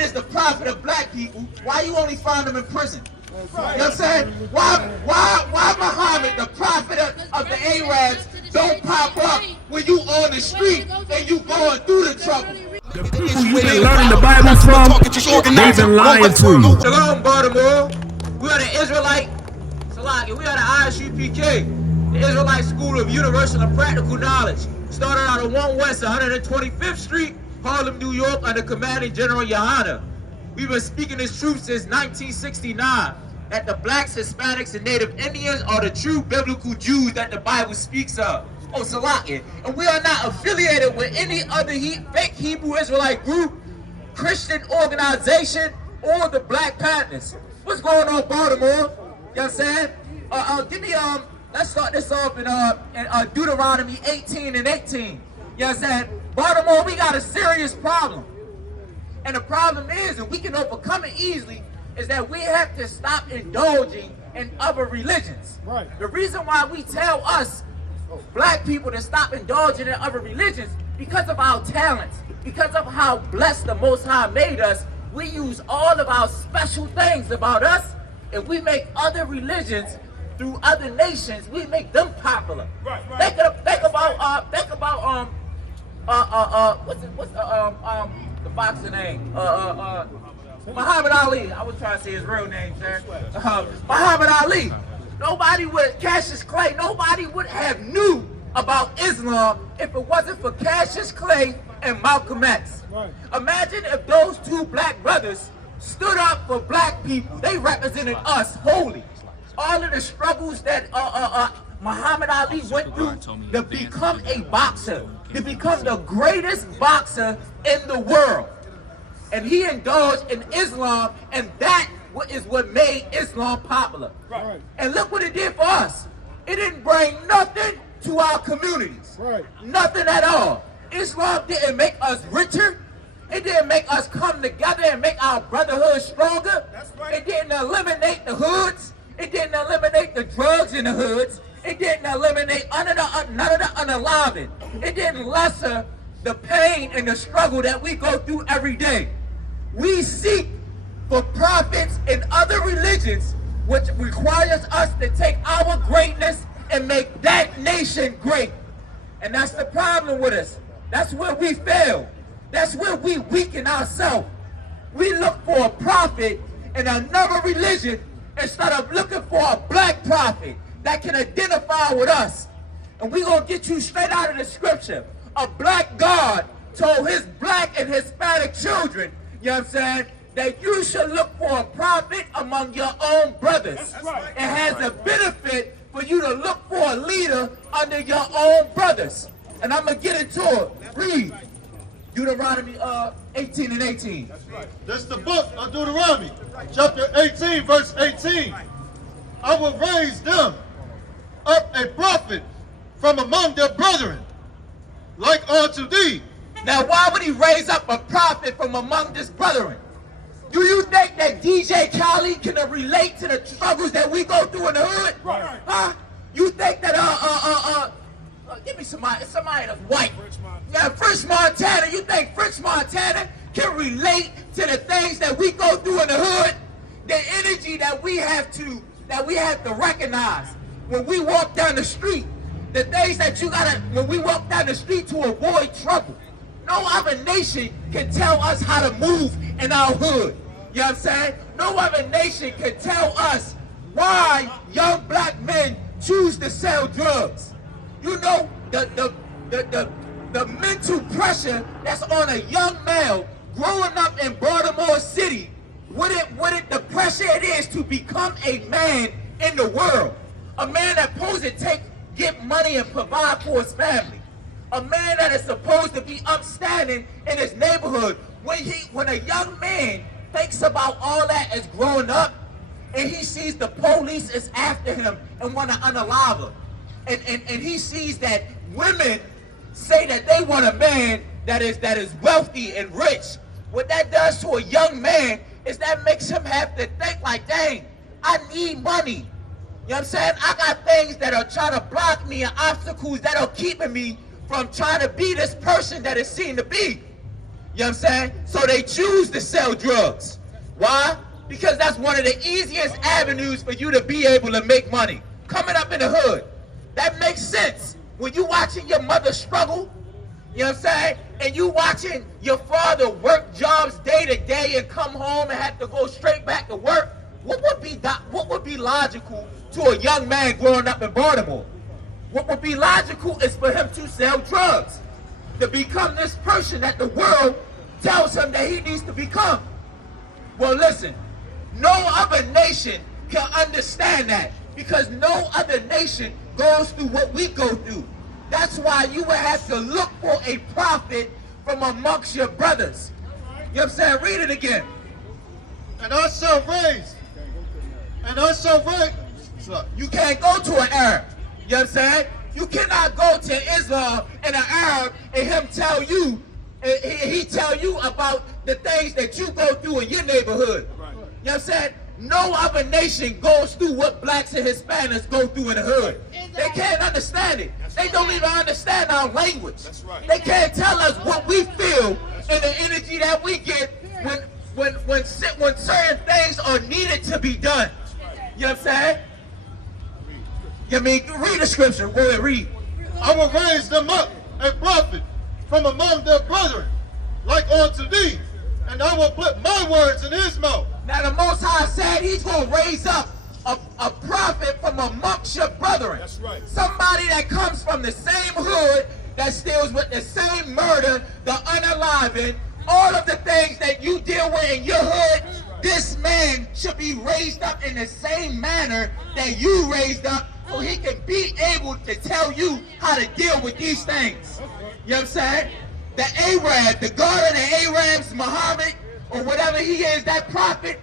Muhammad is the prophet of black people, why you only find him in prison? You know what I'm saying? Why Muhammad, the prophet of the Arabs, don't pop up when you on the street and you going through the trouble? The people you've been learning the Bible from, they've been lying to you. Shalom, Baltimore. We are the Israelite, we are the ISUPK, the Israelite School of Universal and Practical Knowledge. Started out on 1 West 125th Street, Harlem, New York, under Commanding General Yohana. We've been speaking this truth since 1969, that the blacks, Hispanics, and Native Indians are the true biblical Jews that the Bible speaks of. Oh, Salakia. And we are not affiliated with any other fake Hebrew Israelite group, Christian organization, or the Black Panthers. What's going on, Baltimore? You know what I'm saying? Give me, let's start this off in Deuteronomy 18 and 18. You know what I'm saying? Baltimore, we got a serious problem. And the problem is, and we can overcome it easily, is that we have to stop indulging in other religions. Right. The reason why we tell us, black people, to stop indulging in other religions, because of our talents, because of how blessed the Most High made us. We use all of our special things about us, and we make other religions through other nations. We make them popular. Right. Think about what's the boxer name? Muhammad Ali. I was trying to say his real name, sir. Muhammad Ali. Nobody would, Cassius Clay, nobody would have knew about Islam if it wasn't for Cassius Clay and Malcolm X. Right. Imagine if those two black brothers stood up for black people. They represented us wholly. All of the struggles that Muhammad Ali went through to become a boxer, to become the greatest boxer in the world. And he indulged in Islam, and that is what made Islam popular. Right. And look what it did for us. It didn't bring nothing to our communities. Right. Nothing at all. Islam didn't make us richer. It didn't make us come together and make our brotherhood stronger. That's right. It didn't eliminate the hoods. It didn't eliminate the drugs in the hoods. It didn't eliminate none of the unalive. It didn't lessen the pain and the struggle that we go through every day. We seek for prophets in other religions, which requires us to take our greatness and make that nation great. And that's the problem with us. That's where we fail. That's where we weaken ourselves. We look for a prophet in another religion instead of looking for a black prophet that can identify with us. And we're going to get you straight out of the scripture. A black God told his black and Hispanic children, you know what I'm saying, that you should look for a prophet among your own brothers. Right. It has a benefit for you to look for a leader under your own brothers. And I'm going to get into it. Read Deuteronomy 18 and 18. That's right. That's the book of Deuteronomy, chapter 18, verse 18. I will raise them up a prophet from among their brethren, like unto thee. Now, why would he raise up a prophet from among his brethren? Do you think that DJ Khaled can relate to the struggles that we go through in the hood? Right. Huh? You think that give me somebody that's white. Yeah, French Montana. You think French Montana can relate to the things that we go through in the hood? The energy that we have to recognize when we walk down the street. The things that you gotta, when we walk down the street to avoid trouble. No other nation can tell us how to move in our hood. You know what I'm saying? No other nation can tell us why young black men choose to sell drugs. You know, the mental pressure that's on a young male growing up in Baltimore City, what the pressure it is to become a man in the world. A man that's supposed to get money and provide for his family. A man that is supposed to be upstanding in his neighborhood. When a young man thinks about all that as growing up, and he sees the police is after him and want to unalive him, and he sees that women say that they want a man that is wealthy and rich, what that does to a young man is that makes him have to think like, dang, I need money. You know what I'm saying? I got things that are trying to block me and obstacles that are keeping me from trying to be this person that it seemed to be. You know what I'm saying? So they choose to sell drugs. Why? Because that's one of the easiest avenues for you to be able to make money. Coming up in the hood. That makes sense. When you watching your mother struggle, you know what I'm saying? And you watching your father work jobs day to day and come home and have to go straight back to work, what would be logical to a young man growing up in Baltimore? What would be logical is for him to sell drugs, to become this person that the world tells him that he needs to become. Well, listen, no other nation can understand that, because no other nation goes through what we go through. That's why you would have to look for a prophet from amongst your brothers. You know what I'm saying? Read it again. And I shall raise. You can't go to an Arab. You know what I'm saying? You cannot go to Islam and an Arab and him tell you, he tell you about the things that you go through in your neighborhood. You know what I'm saying? No other nation goes through what blacks and Hispanics go through in the hood. They can't understand it. They don't even understand our language. They can't tell us what we feel and the energy that we get when certain things are needed to be done. You know what I'm saying? You mean, read the scripture. Go ahead, read. I will raise them up a prophet from among their brethren, like unto thee, and I will put my words in his mouth. Now the Most High said he's going to raise up a prophet from amongst your brethren. That's right. Somebody that comes from the same hood, that deals with the same murder, the unaliving, all of the things that you deal with in your hood. This man should be raised up in the same manner that you raised up, so he can be able to tell you how to deal with these things. You know what I'm saying? The Arab, the God of the Arabs, Muhammad, or whatever he is, that prophet,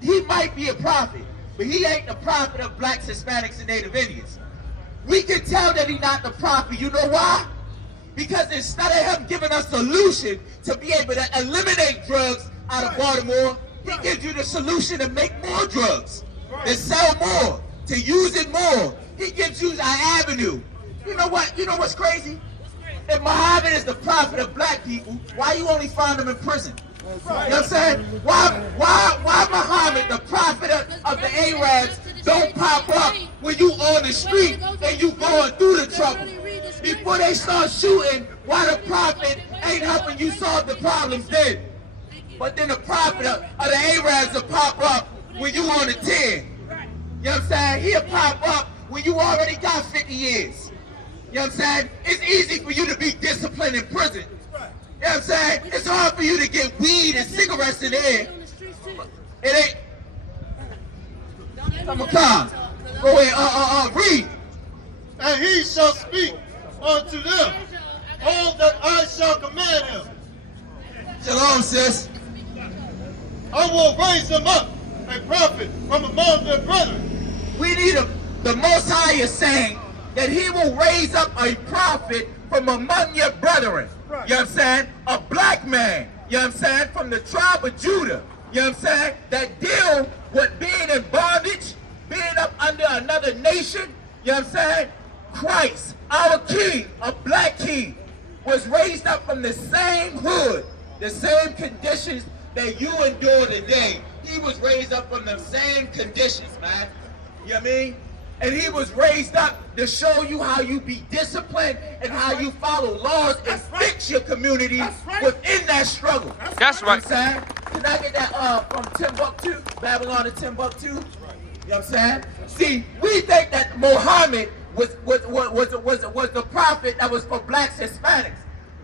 he might be a prophet, but he ain't the prophet of blacks, Hispanics, and Native Indians. We can tell that he's not the prophet. You know why? Because instead of him giving us a solution to be able to eliminate drugs out of Baltimore, he gives you the solution to make more drugs, to sell more, to use it more. He gives you an avenue. You know what? You know what's crazy? If Muhammad is the prophet of black people, why you only find him in prison? You know what I'm saying? Why Muhammad, the prophet of the Arabs, don't pop up when you on the street and you going through the trouble? Before they start shooting, why the prophet ain't helping you solve the problems then? But then the prophet of the Arabs will pop up when you on the 10. You know what I'm saying? He'll pop up when you already got 50 years. You know what I'm saying? It's easy for you to be disciplined in prison. You know what I'm saying? It's hard for you to get weed and cigarettes in there. It ain't. Come on, come. Go ahead, read. And he shall speak unto them all that I shall command him. Shalom, sis. I will raise them up a prophet from among their brethren. We need the Most High is saying that he will raise up a prophet from among your brethren. You know what I'm saying? A black man, you know what I'm saying, from the tribe of Judah. You know what I'm saying? That deal with being in bondage, being up under another nation. You know what I'm saying? Christ, our king, a black king, was raised up from the same hood, the same conditions that you endure today. He was raised up from the same conditions, man. You know what I mean? And he was raised up to show you how you be disciplined and how you follow laws and fix your community within that struggle. That's right. You know what I'm saying? Can I get that from Timbuktu, Babylon to Timbuktu? You know what I'm saying? See, we think that Muhammad was the prophet that was for blacks, Hispanics.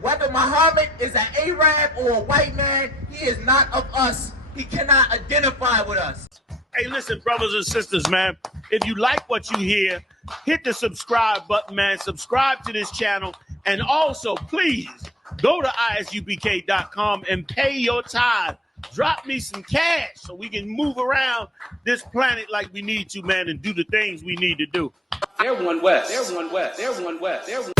Whether Muhammad is an Arab or a white man, he is not of us. He cannot identify with us. Hey, listen, brothers and sisters, man. If you like what you hear, hit the subscribe button, man. Subscribe to this channel. And also, please, go to ISUPK.com and pay your tithe. Drop me some cash so we can move around this planet like we need to, man, and do the things we need to do. They're one west. They're one west. They're one west. They're one.